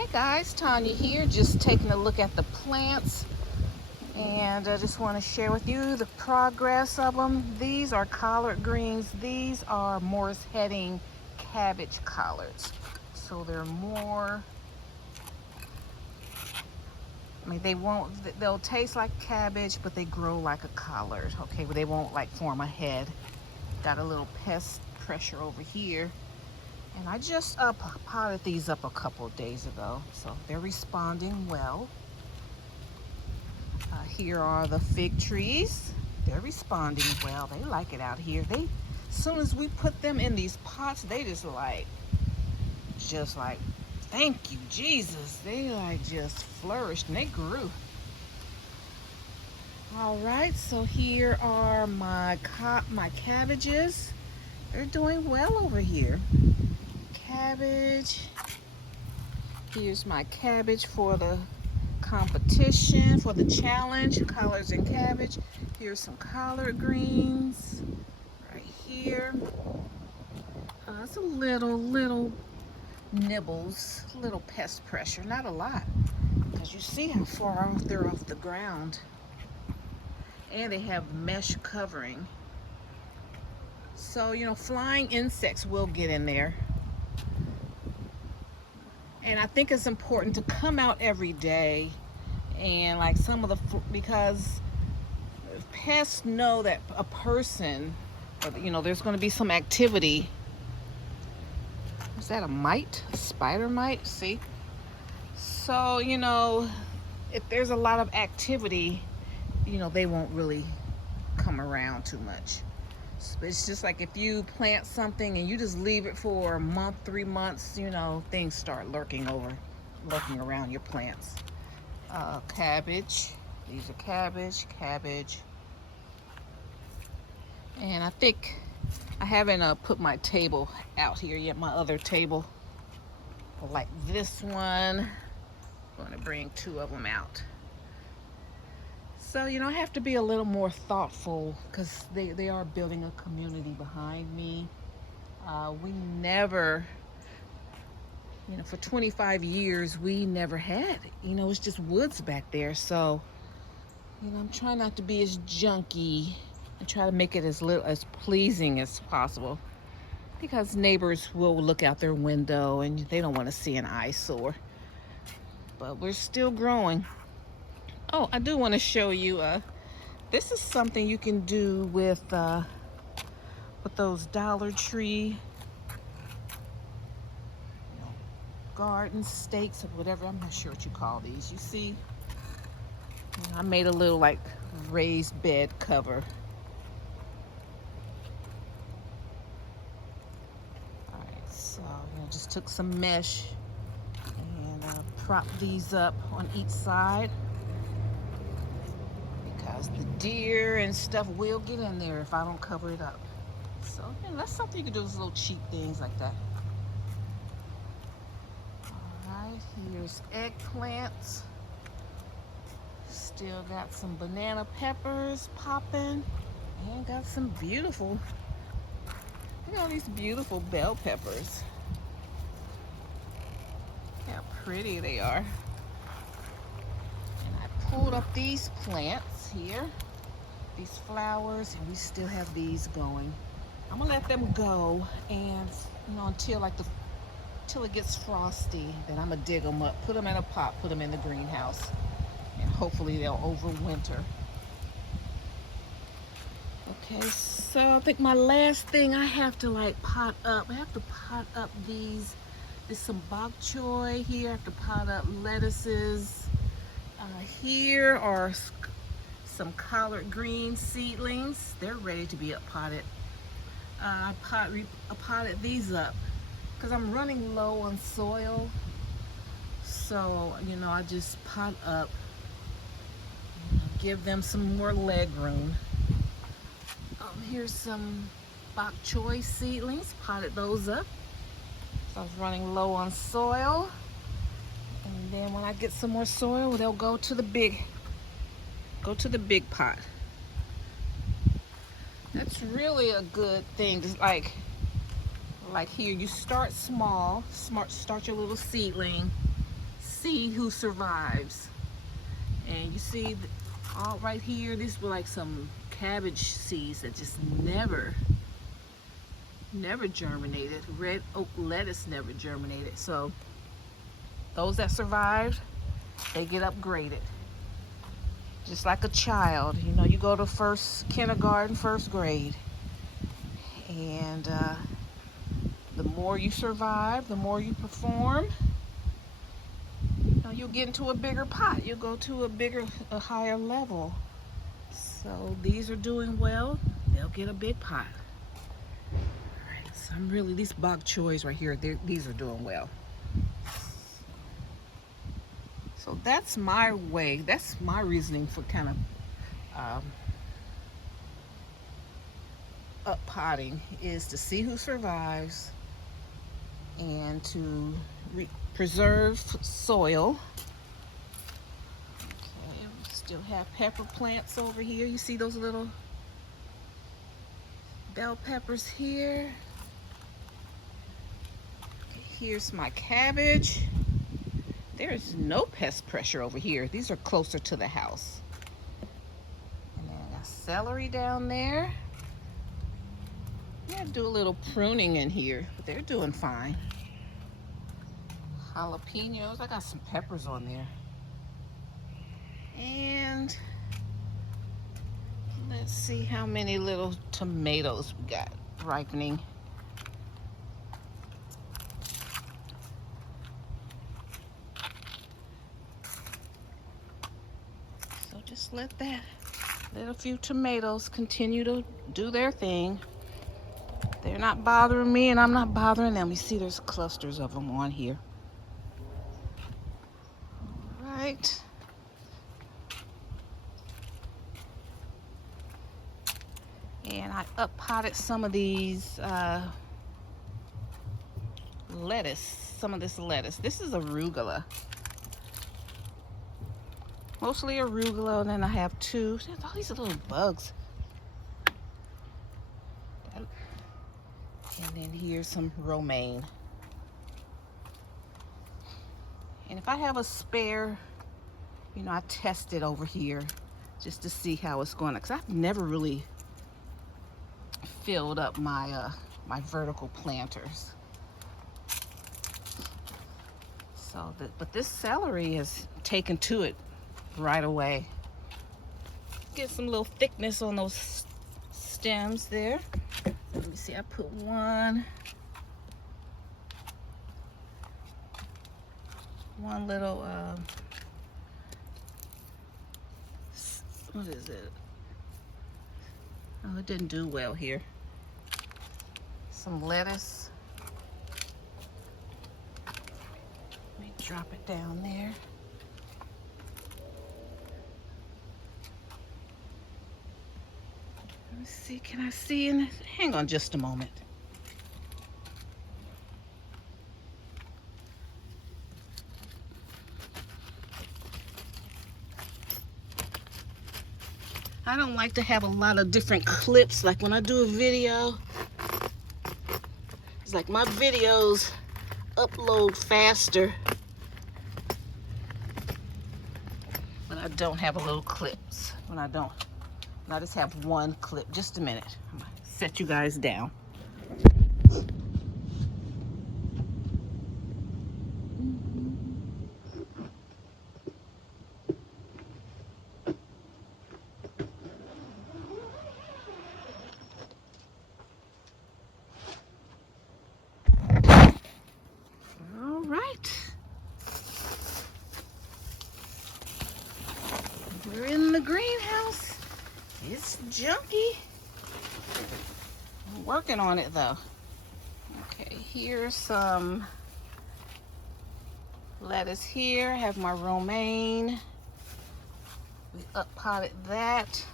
Hey guys, Tanya here, just taking a look at the plants, and I just want to share with you the progress of them. These are collard greens. These are Morris heading cabbage collards. So they're more, they'll taste like cabbage, but they grow like a collard, okay? But they won't like form a head. Got a little pest pressure over here. And I just potted these up a couple of days ago, so they're responding well. Here are the fig trees. They're responding well. They like it out here. As soon as we put them in these pots, they just like, thank you, Jesus. They like just flourished and they grew. All right, so here are my cabbages. They're doing well over here. Cabbage. Here's my cabbage for the competition, for the challenge, collards and cabbage. Here's some collard greens right here. It's a little nibbles, little pest pressure, not a lot, because you see how far off they're off the ground, and they have mesh covering. So, flying insects will get in there. And I think it's important to come out every day and like because pests know that a person, there's going to be some activity. Is that a mite? A spider mite? See? So, if there's a lot of activity, they won't really come around too much. It's just like if you plant something and you just leave it for a month, 3 months, things start lurking around your plants. Cabbage. These are cabbage. And I think I haven't put my table out here yet, my other table. Like this one. I'm going to bring 2 of them out. So, I have to be a little more thoughtful because they are building a community behind me. We never, for 25 years, we never had, it's just woods back there. So, I'm trying not to be as junky and try to make it as pleasing as possible, because neighbors will look out their window and they don't want to see an eyesore. But we're still growing. Oh, I do want to show you, this is something you can do with those Dollar Tree garden stakes or whatever. I'm not sure what you call these. You see, I made a little like raised bed cover. All right, so just took some mesh and propped these up on each side, because the deer and stuff will get in there if I don't cover it up. So that's something you can do with little cheap things like that. All right, here's eggplants. Still got some banana peppers popping, and got some beautiful, look at all these beautiful bell peppers. Look how pretty they are. And I pulled up these plants here, these flowers, and we still have these going. I'm gonna let them go, and until it gets frosty, then I'm gonna dig them up, put them in a pot, put them in the greenhouse, and hopefully they'll overwinter. Okay, so I think my last thing I have to pot up. I have to pot up these. There's some bok choy here. I have to pot up lettuces. Here are some collard green seedlings. They're ready to be up potted. I potted these up because I'm running low on soil. So, I just pot up, give them some more leg room. Here's some bok choy seedlings, potted those up. So I was running low on soil. And then when I get some more soil, they'll go to the big pot. That's really a good thing. Just like here, you start small, start your little seedling, see who survives. And you see all right here, these were like some cabbage seeds that just never germinated. Red oak lettuce never germinated. So those that survived, they get upgraded. Just like a child, you know, you go to kindergarten, first grade. And the more you survive, the more you perform, you'll get into a bigger pot. You'll go to a higher level. So these are doing well. They'll get a big pot. All right, so these bok choys right here, these are doing well. So that's my way. That's my reasoning for kind of up potting, is to see who survives and to preserve soil. Okay, we still have pepper plants over here. You see those little bell peppers here. Okay, here's my cabbage. There is no pest pressure over here. These are closer to the house. And then I got celery down there. Yeah, do a little pruning in here, but they're doing fine. Jalapenos, I got some peppers on there. And let's see how many little tomatoes we got ripening. So just let a few tomatoes continue to do their thing. They're not bothering me and I'm not bothering them. You see there's clusters of them on here. All right. And I up potted some of these lettuce, some of this lettuce. This is arugula. Mostly arugula, and then I have two. There's all these little bugs. And then here's some romaine. And if I have a spare, you know, I test it over here just to see how it's going. Because I've never really filled up my my vertical planters. So, but this celery has taken to it right away. Get some little thickness on those stems there. Let me see, I put one little, what is it? Oh, it didn't do well here. Some lettuce. Let me drop it down there. Let me see, can I see in this? Hang on just a moment. I don't like to have a lot of different clips. Like when I do a video, it's like my videos upload faster when I don't have a little clips. When I just have one clip. Just a minute. I'm gonna set you guys down. All right. We're in the greenhouse. It's junky. I'm working on it though. Okay, here's some lettuce here. I have my romaine. We up potted that.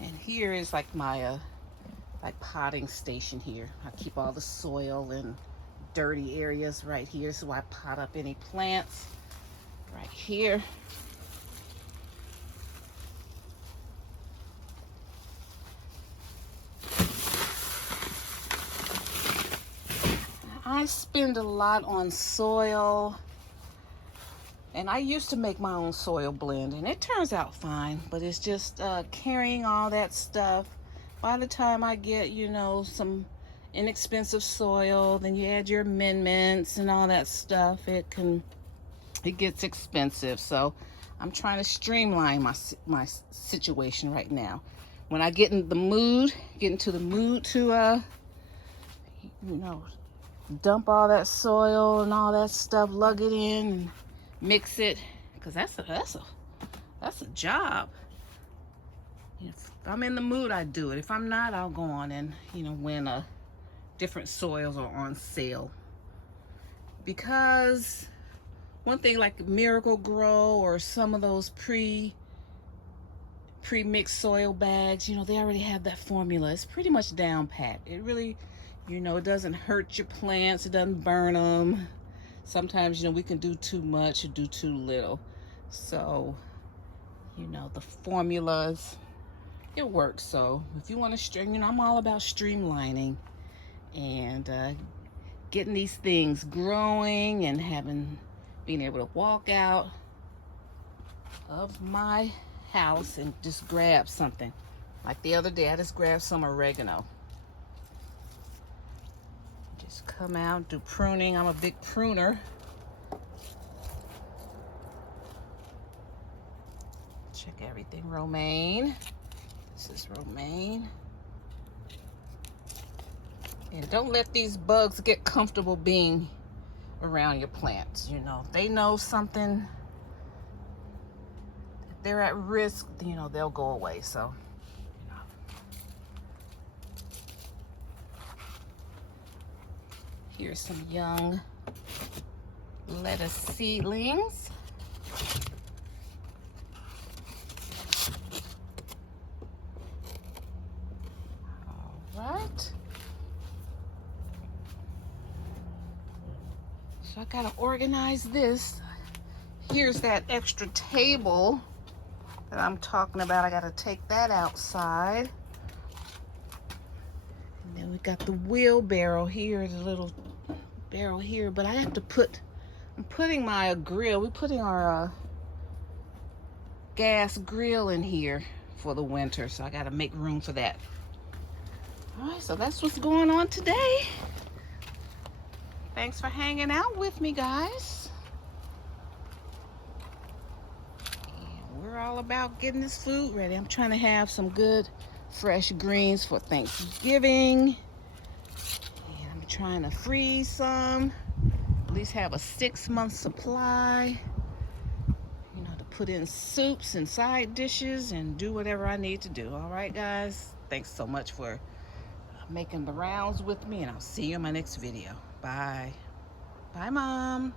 And here is like my like potting station here. I keep all the soil and dirty areas right here, so I pot up any plants right here. I spend a lot on soil, and I used to make my own soil blend, and it turns out fine, but it's just carrying all that stuff. By the time I get, you know, some inexpensive soil, then you add your amendments and all that stuff, it gets expensive. So I'm trying to streamline my situation right now. When I get into the mood to you know, dump all that soil and all that stuff, lug it in and mix it, because that's a job. If I'm in the mood, I do it. If I'm not, I'll go on and, you know, when different soils are on sale. Because one thing like Miracle Grow or some of those pre-mixed soil bags, you know, they already have that formula. It's pretty much down pat. It really, you know, it doesn't hurt your plants. It doesn't burn them. Sometimes, you know, we can do too much or do too little. So, you know, the formulas, it works. So if you want to you know, I'm all about streamlining and getting these things growing and being able to walk out of my house and just grab something. Like the other day, I just grabbed some oregano. Just come out, do pruning. I'm a big pruner. Check everything. Romaine. This is romaine. And don't let these bugs get comfortable being around your plants. You know, they know something. If they're at risk, you know, they'll go away. So, you know. Here's some young lettuce seedlings. Right. So I gotta organize this. Here's that extra table that I'm talking about. I gotta take that outside. And then we got the wheelbarrow here, the little barrel here. But I have to I'm putting my grill. We're putting our gas grill in here for the winter. So I gotta make room for that. All right, so that's what's going on today. Thanks for hanging out with me, guys. And we're all about getting this food ready. I'm trying to have some good fresh greens for Thanksgiving. And I'm trying to freeze some, at least have a 6-month supply, you know, to put in soups and side dishes and do whatever I need to do. All right, guys, thanks so much for making the rounds with me, and I'll see you in my next video. Bye. Bye, Mom.